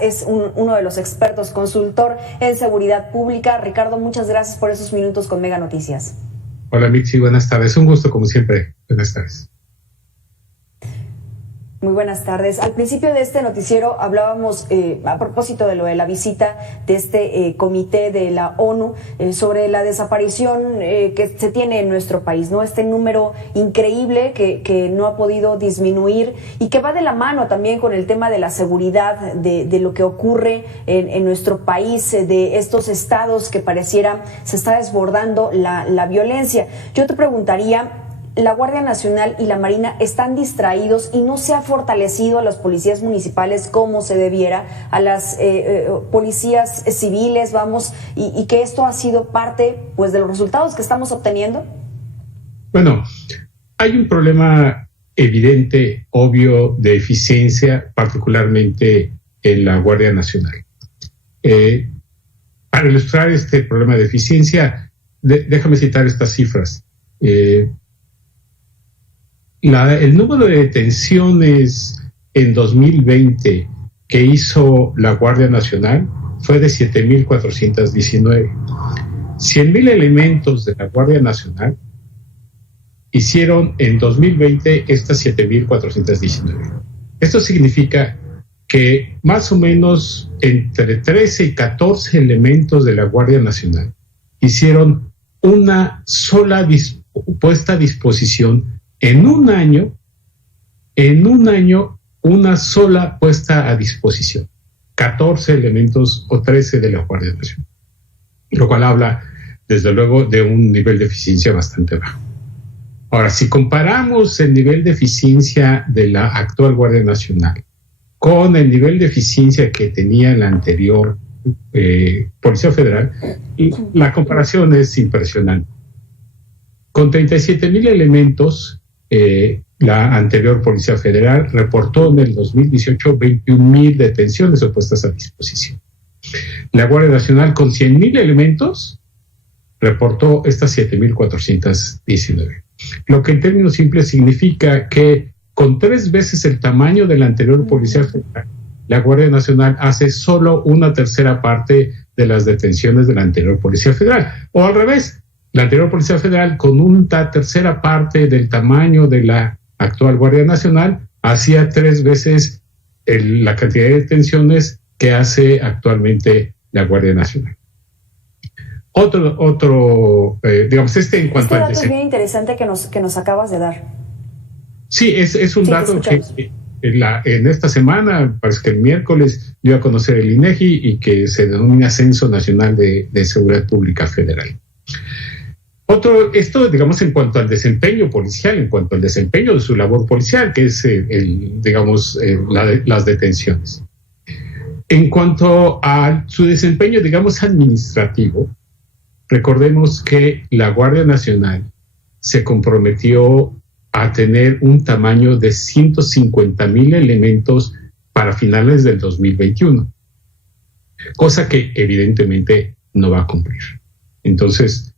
Es uno de los expertos, consultor en seguridad pública. Ricardo, muchas gracias por esos minutos con Mega Noticias. Hola Mitzi, buenas tardes. Un gusto como siempre. Buenas tardes. Muy buenas tardes. Al principio de este noticiero hablábamos a propósito de lo de la visita de este comité de la ONU sobre la desaparición que se tiene en nuestro país, ¿no? Este número increíble que no ha podido disminuir y que va de la mano también con el tema de la seguridad, de lo que ocurre en nuestro país, de estos estados que pareciera se está desbordando la violencia. Yo te preguntaría, la Guardia Nacional y la Marina están distraídos y no se ha fortalecido a las policías municipales como se debiera, a las policías civiles, y que esto ha sido parte pues de los resultados que estamos obteniendo. Bueno, hay un problema evidente, obvio, de eficiencia, particularmente en la Guardia Nacional. Para ilustrar este problema de eficiencia, déjame citar estas cifras. El número de detenciones en 2020 que hizo la Guardia Nacional fue de 7,419. 100,000 elementos de la Guardia Nacional hicieron en 2020 estas 7,419. Esto significa que más o menos entre 13 y 14 elementos de la Guardia Nacional hicieron una sola puesta a disposición en un año, una sola puesta a disposición. 14 elementos o 13 de la Guardia Nacional. Lo cual habla, desde luego, de un nivel de eficiencia bastante bajo. Ahora, si comparamos el nivel de eficiencia de la actual Guardia Nacional con el nivel de eficiencia que tenía la anterior Policía Federal, la comparación es impresionante. Con 37,000 elementos, la anterior Policía Federal reportó en el 2018 21,000 detenciones o puestas a disposición. La Guardia Nacional, con 100,000 elementos, reportó estas 7,419. Lo que en términos simples significa que con 3 veces el tamaño de la anterior Policía Federal, la Guardia Nacional hace solo una tercera parte de las detenciones de la anterior Policía Federal. O al revés, la anterior Policía Federal, con una tercera parte del tamaño de la actual Guardia Nacional, hacía 3 veces la cantidad de detenciones que hace actualmente la Guardia Nacional. Digamos, en cuanto al dato es bien interesante que nos acabas de dar. Sí, es un dato que en esta semana, parece que el miércoles, dio a conocer el INEGI y que se denomina Censo Nacional de Seguridad Pública Federal. Esto, digamos, en cuanto al desempeño policial, en cuanto al desempeño de su labor policial, que es, las detenciones. En cuanto a su desempeño, digamos, administrativo, recordemos que la Guardia Nacional se comprometió a tener un tamaño de 150,000 elementos para finales del 2021, cosa que evidentemente no va a cumplir. Entonces,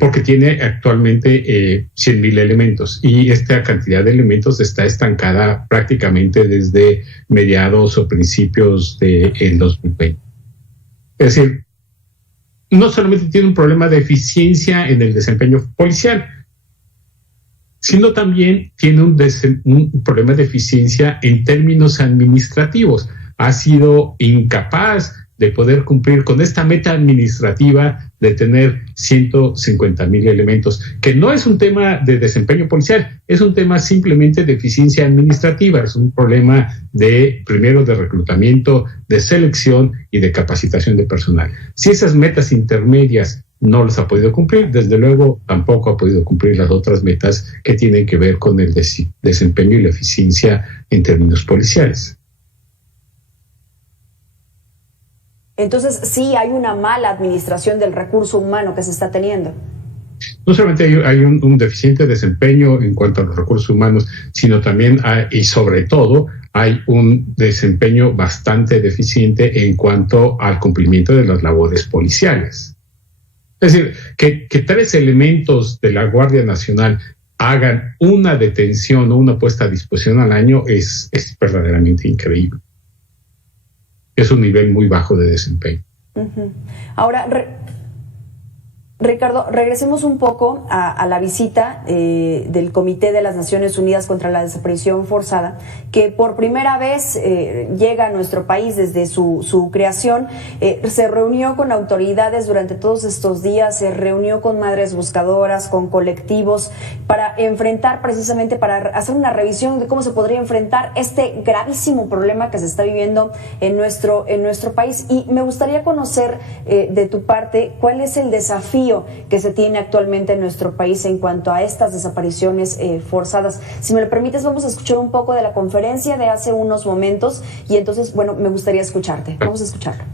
porque tiene actualmente 100,000 elementos y esta cantidad de elementos está estancada prácticamente desde mediados o principios del 2020. Es decir, no solamente tiene un problema de eficiencia en el desempeño policial, sino también tiene un problema de eficiencia en términos administrativos. Ha sido incapaz de poder cumplir con esta meta administrativa de tener 150,000 elementos, que no es un tema de desempeño policial, es un tema simplemente de eficiencia administrativa, es un problema primero de reclutamiento, de selección y de capacitación de personal. Si esas metas intermedias no las ha podido cumplir, desde luego tampoco ha podido cumplir las otras metas que tienen que ver con el desempeño y la eficiencia en términos policiales. Entonces, sí hay una mala administración del recurso humano que se está teniendo. No solamente hay un deficiente desempeño en cuanto a los recursos humanos, sino también y sobre todo hay un desempeño bastante deficiente en cuanto al cumplimiento de las labores policiales. Es decir, que 3 elementos de la Guardia Nacional hagan una detención o una puesta a disposición al año es verdaderamente increíble. es un nivel muy bajo de desempeño. Uh-huh. Ahora, Ricardo, regresemos un poco a la visita del Comité de las Naciones Unidas contra la Desaparición Forzada, que por primera vez llega a nuestro país desde su creación. Se reunió con autoridades durante todos estos días, se reunió con madres buscadoras, con colectivos, para enfrentar precisamente, para hacer una revisión de cómo se podría enfrentar este gravísimo problema que se está viviendo en nuestro país. Y me gustaría conocer de tu parte cuál es el desafío que se tiene actualmente en nuestro país en cuanto a estas desapariciones forzadas. Si me lo permites, vamos a escuchar un poco de la conferencia de hace unos momentos y entonces, bueno, me gustaría escucharte. Vamos a escucharlo.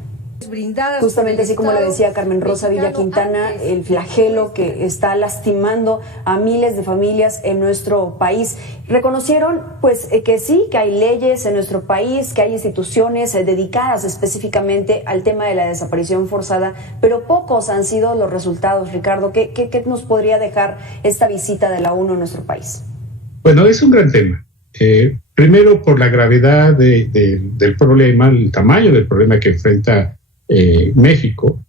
Justamente así como le decía Carmen Rosa Villa Quintana, el flagelo que está lastimando a miles de familias en nuestro país. Reconocieron pues que sí, que hay leyes en nuestro país, que hay instituciones dedicadas específicamente al tema de la desaparición forzada, pero pocos han sido los resultados. Ricardo, ¿qué nos podría dejar esta visita de la ONU en nuestro país? Bueno, es un gran tema. Primero por la gravedad del problema, el tamaño del problema que enfrenta México.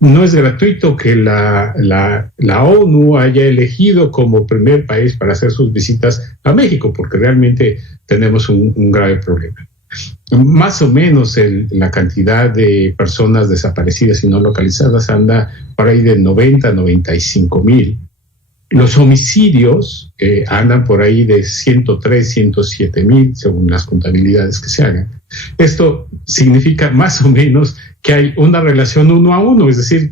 No es gratuito que la ONU haya elegido como primer país para hacer sus visitas a México, porque realmente tenemos un grave problema. Más o menos la cantidad de personas desaparecidas y no localizadas anda por ahí de 90 a 95 mil. Los homicidios andan por ahí de 103, 107 mil, según las contabilidades que se hagan. Esto significa más o menos que hay una relación 1 a 1, es decir,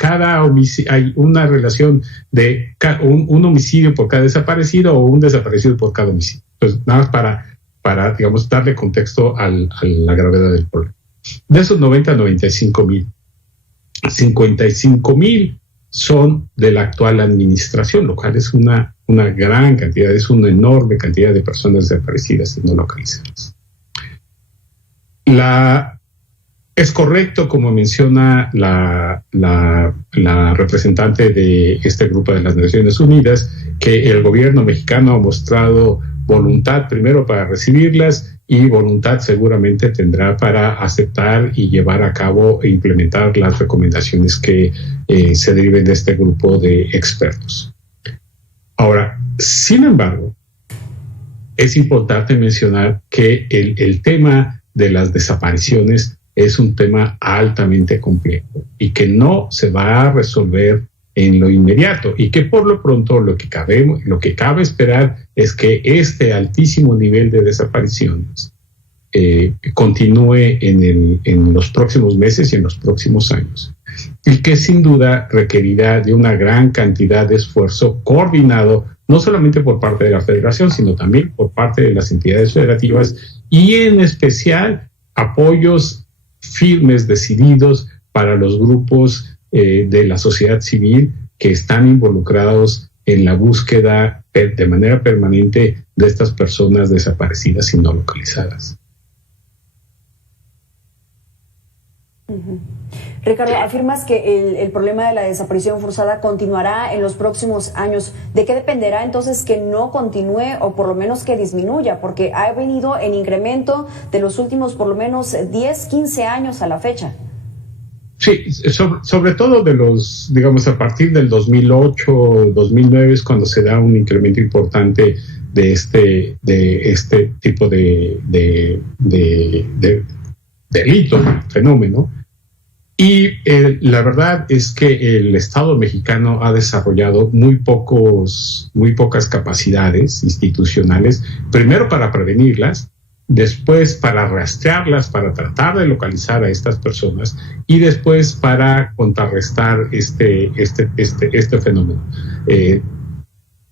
hay una relación de un homicidio por cada desaparecido o un desaparecido por cada homicidio. Entonces, nada más para digamos, darle contexto a la gravedad del problema. De esos 90 a 95 mil, 55 mil son de la actual administración, lo cual es una gran cantidad, es una enorme cantidad de personas desaparecidas y no localizadas. Es correcto, como menciona la representante de este grupo de las Naciones Unidas, que el gobierno mexicano ha mostrado voluntad primero para recibirlas y voluntad seguramente tendrá para aceptar y llevar a cabo e implementar las recomendaciones que se deriven de este grupo de expertos. Ahora, sin embargo, es importante mencionar que el tema de las desapariciones es un tema altamente complejo y que no se va a resolver en lo inmediato y que por lo pronto lo que cabe esperar es que este altísimo nivel de desapariciones continúe en los próximos meses y en los próximos años, y que sin duda requerirá de una gran cantidad de esfuerzo coordinado, no solamente por parte de la Federación, sino también por parte de las entidades federativas y en especial apoyos firmes, decididos para los grupos de la sociedad civil que están involucrados en la búsqueda de manera permanente de estas personas desaparecidas y no localizadas. Uh-huh. Ricardo, afirmas que el problema de la desaparición forzada continuará en los próximos años. ¿De qué dependerá entonces que no continúe o por lo menos que disminuya? Porque ha venido en incremento de los últimos por lo menos 10, 15 años a la fecha. Sí, sobre todo digamos, a partir del 2008, 2009 es cuando se da un incremento importante de este tipo de delito, fenómeno. Y la verdad es que el Estado mexicano ha desarrollado muy pocas capacidades institucionales, primero para prevenirlas, después para rastrearlas, para tratar de localizar a estas personas y después para contrarrestar este fenómeno.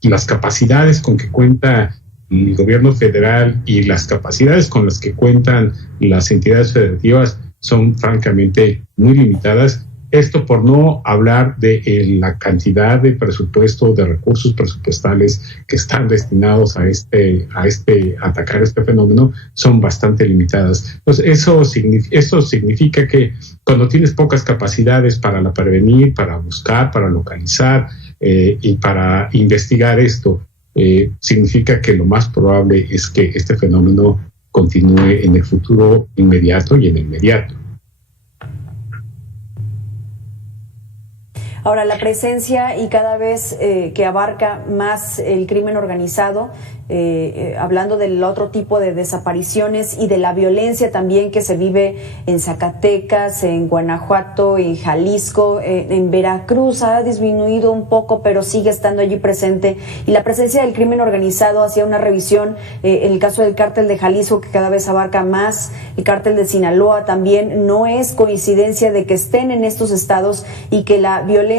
Las capacidades con que cuenta el gobierno federal y las capacidades con las que cuentan las entidades federativas son francamente muy limitadas. Esto por no hablar de la cantidad de presupuesto, de recursos presupuestales que están destinados a atacar este fenómeno, son bastante limitadas. Entonces, eso significa que cuando tienes pocas capacidades para prevenir, para buscar, para localizar y para investigar esto, significa que lo más probable es que este fenómeno continúe en el futuro inmediato y en el inmediato. Ahora, la presencia y cada vez que abarca más el crimen organizado, hablando del otro tipo de desapariciones y de la violencia también que se vive en Zacatecas, en Guanajuato, en Jalisco, en Veracruz ha disminuido un poco, pero sigue estando allí presente. Y la presencia del crimen organizado, hacía una revisión, en el caso del cártel de Jalisco, que cada vez abarca más, el cártel de Sinaloa también, no es coincidencia de que estén en estos estados y que la violencia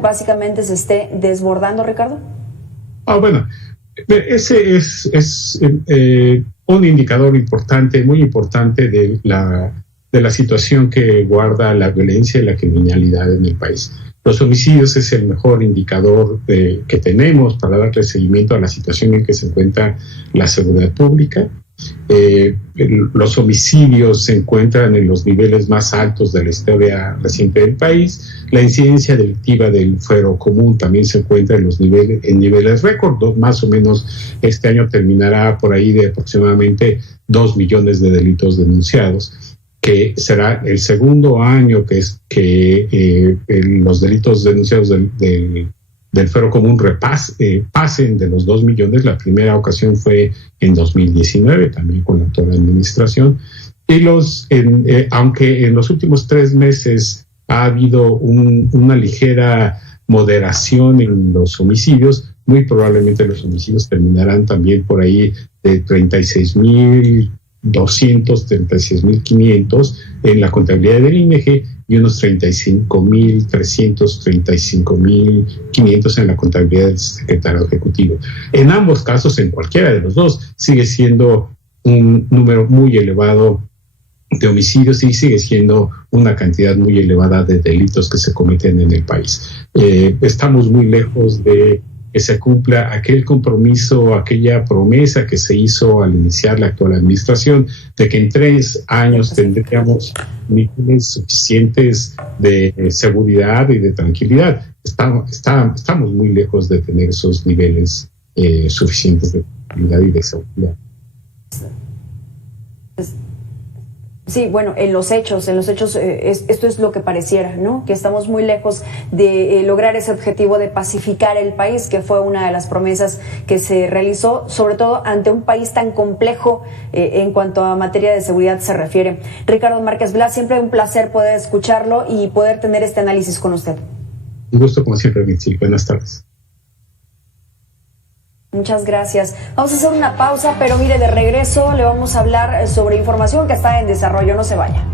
básicamente se esté desbordando, Ricardo. Bueno, ese es un indicador importante, muy importante de la situación que guarda la violencia y la criminalidad en el país. Los homicidios es el mejor indicador que tenemos para darle seguimiento a la situación en que se encuentra la seguridad pública. Los homicidios se encuentran en los niveles más altos de la historia reciente del país. La incidencia delictiva del fuero común también se encuentra en niveles récord. Más o menos este año terminará por ahí de aproximadamente 2 millones de delitos denunciados, que será el segundo año que los delitos denunciados del fuero común pasen de los 2 millones. La primera ocasión fue en 2019, también con la actual administración. Y aunque en los últimos 3 meses ha habido una ligera moderación en los homicidios, muy probablemente los homicidios terminarán también por ahí de 36,200, 36,500 en la contabilidad del INEGI y unos 35,300, 35,500 en la contabilidad del secretario ejecutivo. En ambos casos, en cualquiera de los dos, sigue siendo un número muy elevado de homicidios y sigue siendo una cantidad muy elevada de delitos que se cometen en el país. Estamos muy lejos de que se cumpla aquel compromiso, aquella promesa que se hizo al iniciar la actual administración, de que en 3 años tendríamos niveles suficientes de seguridad y de tranquilidad. Estamos muy lejos de tener esos niveles suficientes de tranquilidad y de seguridad. Sí, bueno, en los hechos, esto es lo que pareciera, ¿no? Que estamos muy lejos de lograr ese objetivo de pacificar el país, que fue una de las promesas que se realizó, sobre todo ante un país tan complejo en cuanto a materia de seguridad se refiere. Ricardo Márquez Blas, siempre un placer poder escucharlo y poder tener este análisis con usted. Un gusto, como siempre, Mitzi. Buenas tardes. Muchas gracias. Vamos a hacer una pausa, pero mire, de regreso le vamos a hablar sobre información que está en desarrollo. No se vaya.